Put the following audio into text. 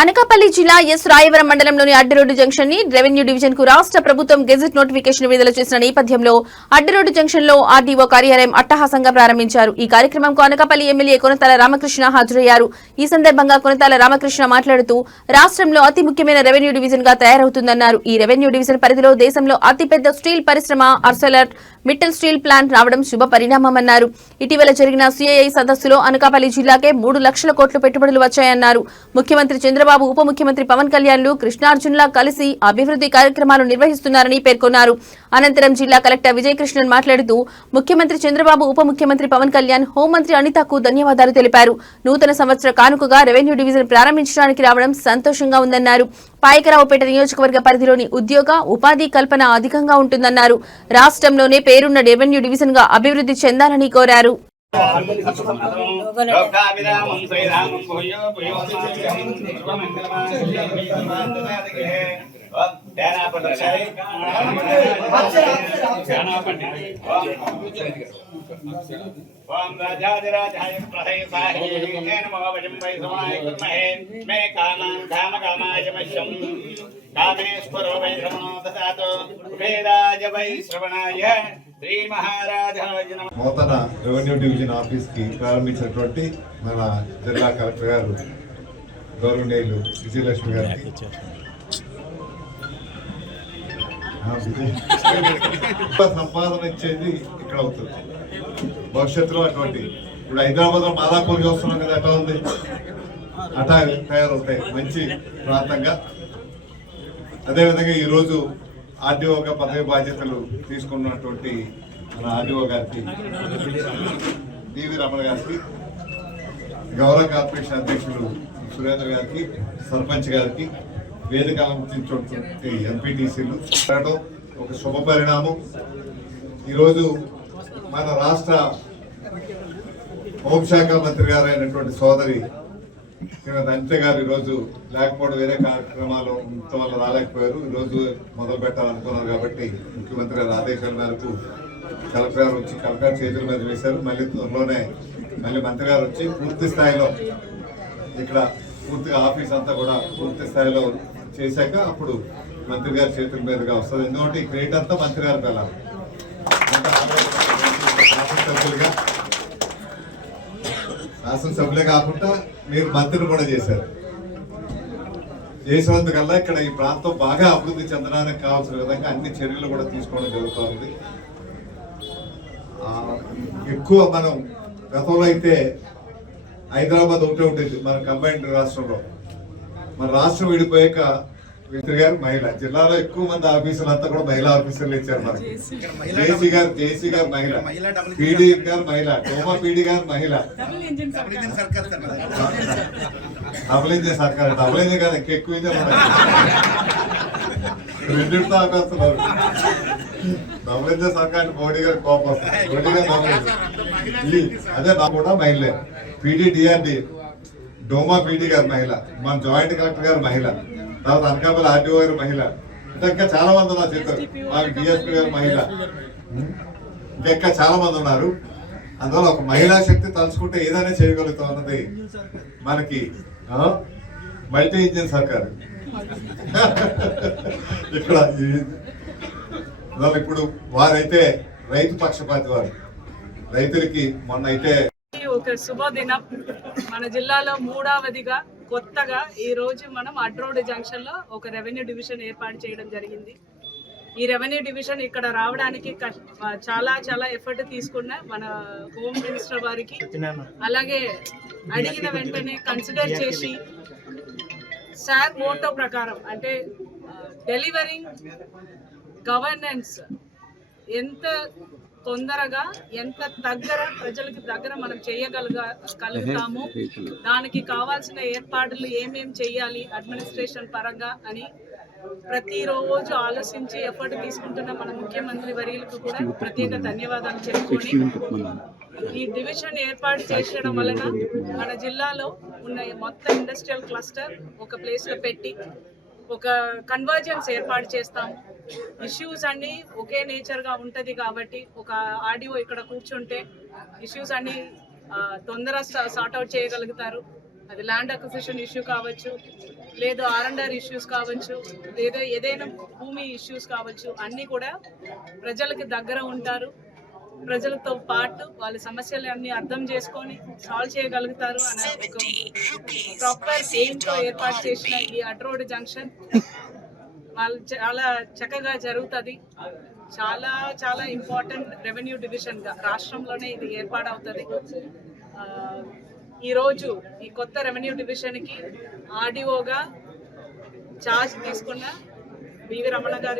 అనకాపల్లి జిల్లా ఎస్ రాయవరం మండలంలోని అడ్డరోడ్డు జంక్షన్ ని రెవెన్యూ డివిజన్ కు రాష్ట్ర ప్రభుత్వం గెజెట్ నోటిఫికేషన్ విడుదల చేసిన నేపథ్యంలో అడ్డరోడ్డు జంక్షన్ లో ఆర్డీఓ కార్యాలయం అట్టహాసంగా ప్రారంభించారు. ఈ కార్యక్రమంకు అనకాపల్లి ఎమ్మెల్యే కొనతాల రామకృష్ణ హాజరయ్యారు. ఈ సందర్భంగా కొనతాల రామకృష్ణ మాట్లాడుతూ రాష్ట్రంలో అతి ముఖ్యమైన రెవెన్యూ డివిజన్ గా తయారవుతుందన్నారు. ఈ రెవెన్యూ డివిజన్ పరిధిలో దేశంలో అతిపెద్ద స్టీల్ పరిశ్రమ అర్సెలర్ మిట్టల్ స్టీల్ ప్లాంట్ రావడం శుభ పరిణామమన్నారు. ఇటీవల జరిగిన సిఐఐ సదస్సులో అనకాపల్లి జిల్లాకే 3 లక్షల కోట్ల పెట్టుబడులు వచ్చాయన్నారు. ముఖ్యమంత్రి చంద్రబాబు ఉప ముఖ్యమంత్రి పవన్ కళ్యాణ్లు కృష్ణార్జున్లా కలిసి అభివృద్ధి కార్యక్రమాలు నిర్వహిస్తున్నారని పేర్కొన్నారు. అనంతరం జిల్లా కలెక్టర్ విజయకృష్ణన్ మాట్లాడుతూ ముఖ్యమంత్రి చంద్రబాబు ఉప ముఖ్యమంత్రి పవన్ కళ్యాణ్ హోంమంత్రి అనితకు ధన్యవాదాలు తెలిపారు. నూతన సంవత్సర కానుకగా రెవెన్యూ డివిజన్ ప్రారంభించడానికి రావడం సంతోషంగా ఉందన్నారు. పాయకరావుపేట నియోజకవర్గ పరిధిలోని ఉద్యోగ ఉపాధి కల్పన అధికంగా ఉంటుందన్నారు. రాష్ట్రంలోనే పేరున్న రెవెన్యూ డివిజన్ గా అభివృద్ధి చెందాలని కోరారు. ओम राजाधिराजाय प्रथयसाहि नमो वजं वैश्रवणाय कुर्महे मे कामां कामकामाय मह्यं कामेश्वरो वैश्रवणो ददातु वेदाय वैश्रवणाय శ్రీ మహారాజాయ నమః. నూతన రెవెన్యూ డివిజన్ ఆఫీస్ కి ప్రారంభించినటువంటి మన జిల్లా కలెక్టర్ గారు గౌరవనీయులు విజయలక్ష్మి గారికి సంపాదన ఇచ్చేది ఇక్కడ అవుతుంది. భవిష్యత్తులో అటువంటి ఇప్పుడు హైదరాబాద్ లో మాదాపూర్ చూస్తున్నాం కదా, అట్లా ఉంది, అటా తయారవుతాయి మంచి ప్రాంతంగా. అదేవిధంగా ఈరోజు ఆర్డీఓగా పదవి బాధ్యతలు తీసుకున్నటువంటి మన ఆర్డీఓ గారికి, డివి రమణ గారికి, గౌరవ కార్పొరేషన్ అధ్యక్షులు సురేంద్ర గారికి, సర్పంచ్ గారికి, వేదిక అలంకరించినటువంటి ఎంపీటీసీలు ఒక శుభ పరిణామం. ఈరోజు మన రాష్ట్ర హోంశాఖ మంత్రి గారు అయినటువంటి సోదరి శ్రీమతి అనిత గారు ఈరోజు లేకపోవడం, వేరే కార్యక్రమాలు వల్ల రాలేకపోయారు. ఈరోజు మొదలు పెట్టాలనుకున్నారు కాబట్టి ముఖ్యమంత్రి గారి ఆదేశాల మేరకు కలెక్టర్ గారు వచ్చి కలెక్టర్ చేతుల మీద వేశారు. మళ్ళీ త్వరలోనే మళ్ళీ మంత్రి గారు వచ్చి పూర్తి స్థాయిలో ఇక్కడ పూర్తిగా ఆఫీస్ అంతా కూడా పూర్తి స్థాయిలో చేశాక అప్పుడు మంత్రి గారి చేతుల మీదుగా వస్తుంది. ఎందుకంటే ఈ క్రెడిట్ అంతా మంత్రి గారికి వెళ్ళాలి. శాసనసభ్యులే కాకుండా మీరు మంత్రిని కూడా చేశారు. చేసినందుకల్లా ఇక్కడ ఈ ప్రాంతం బాగా అభివృద్ధి చెందడానికి కావాల్సిన విధంగా అన్ని చర్యలు కూడా తీసుకోవడం జరుగుతుంది. ఎక్కువ మనం గతంలో అయితే హైదరాబాద్ ఒకటే ఉంటుంది మన కంబైన్డ్ రాష్ట్రంలో. మన రాష్ట్రం విడిపోయాక మంత్రి గారు మహిళ, జిల్లాలో ఎక్కువ మంది ఆఫీసులు అంతా కూడా మహిళా ఆఫీసర్లు ఇచ్చారు మనకి. జేసీ గారు మహిళ, పీడీ గారు మహిళ, టోమా పీడీ గారు మహిళ, డబుల్ ఇంజిన్ సర్కార్, డబుల్ ఇంజిన్ కాదు ఇంకెక్కువ ఇంజిన్ రెండింటితో ఆపేస్తున్నారు. డబుల్ ఇంజిన్ సర్కార్ మోడీ గారు కోపం వస్తుంది. మోడీ గారు డబుల్ ఇంజిన్ అదే నా కూడా మహిళే. పీడీ డిఆర్డి డోమా పీడీ గారు మహిళ, మన జాయింట్ కలెక్టర్ గారు మహిళ, తర్వాత అనకాపల్లి ఆర్డీఓ గారు మహిళ, ఇంకా చాలా మంది ఉన్నారు. చెప్తారు మాకు డిఎస్పీ గారు మహిళ, ఇంకా చాలా మంది ఉన్నారు. అందువల్ల ఒక మహిళా శక్తి తలుచుకుంటే ఏదైనా చేయగలుగుతాం అన్నది మనకి మల్టీ ఇంజిన్ సర్కారు ఇక్కడ. ఇప్పుడు వారైతే రైతు పక్షపాతి వారు, రైతులకి మొన్న అయితే ఒక శుభదినం. మన జిల్లాలో 3వదిగా కొత్తగా ఈ రోజు మనం అడ్రోడ్ జంక్షన్ లో ఒక రెవెన్యూ డివిజన్ ఏర్పాటు చేయడం జరిగింది. ఈ రెవెన్యూ డివిజన్ ఇక్కడ రావడానికి చాలా చాలా ఎఫర్ట్ తీసుకున్న మన హోమ్ మినిస్టర్ వారికి, అలాగే అడిగిన వెంటనే కన్సిడర్ చేసి సార్ మోటో ప్రకారం అంటే డెలివరింగ్ గవర్నెన్స్ ఎంత తొందరగా ఎంత ప్రజలకు దగ్గర మనం చేయగలుగుతాము, దానికి కావాల్సిన ఏర్పాట్లు ఏమేం చేయాలి అడ్మినిస్ట్రేషన్ పరంగా అని ప్రతిరోజు ఆలోచించి ఎఫర్ట్ తీసుకుంటున్న మన ముఖ్యమంత్రి వర్యులకు కూడా ప్రత్యేక ధన్యవాదాలు చెప్పుకొని ఈ డివిజన్ ఏర్పాటు చేయడం వలన మన జిల్లాలో ఉన్న మొత్తం ఇండస్ట్రియల్ క్లస్టర్ ఒక ప్లేస్లో పెట్టి ఒక కన్వర్జెన్స్ ఏర్పాటు చేస్తాము. ఇష్యూస్ అన్నీ ఒకే నేచర్గా ఉంటుంది కాబట్టి ఒక ఆర్డీఓ ఇక్కడ కూర్చుంటే ఇష్యూస్ అన్నీ తొందరగా సార్ట్అవుట్ చేయగలుగుతారు. అది ల్యాండ్ అక్విజిషన్ ఇష్యూ కావచ్చు, లేదు R&R ఇష్యూస్ కావచ్చు, లేదా ఏదైనా భూమి ఇష్యూస్ కావచ్చు, అన్నీ కూడా ప్రజలకు దగ్గర ఉంటారు. ప్రజలతో పాటు వాళ్ళ సమస్యలన్నీ అర్థం చేసుకొని సాల్వ్ చేయగలుగుతారు అనే ఒక ప్రాపర్ ఎయిమ్తో ఏర్పాటు చేసిన ఈ అడ్రోడ్ జంక్షన్ వాళ్ళు చాలా చక్కగా జరుగుతుంది. చాలా చాలా ఇంపార్టెంట్ రెవెన్యూ డివిజన్గా రాష్ట్రంలోనే ఇది ఏర్పాటవుతుంది. ఈరోజు ఈ కొత్త రెవెన్యూ డివిజన్కి RDOగా ఛార్జ్ తీసుకున్న బివి రమణ గారు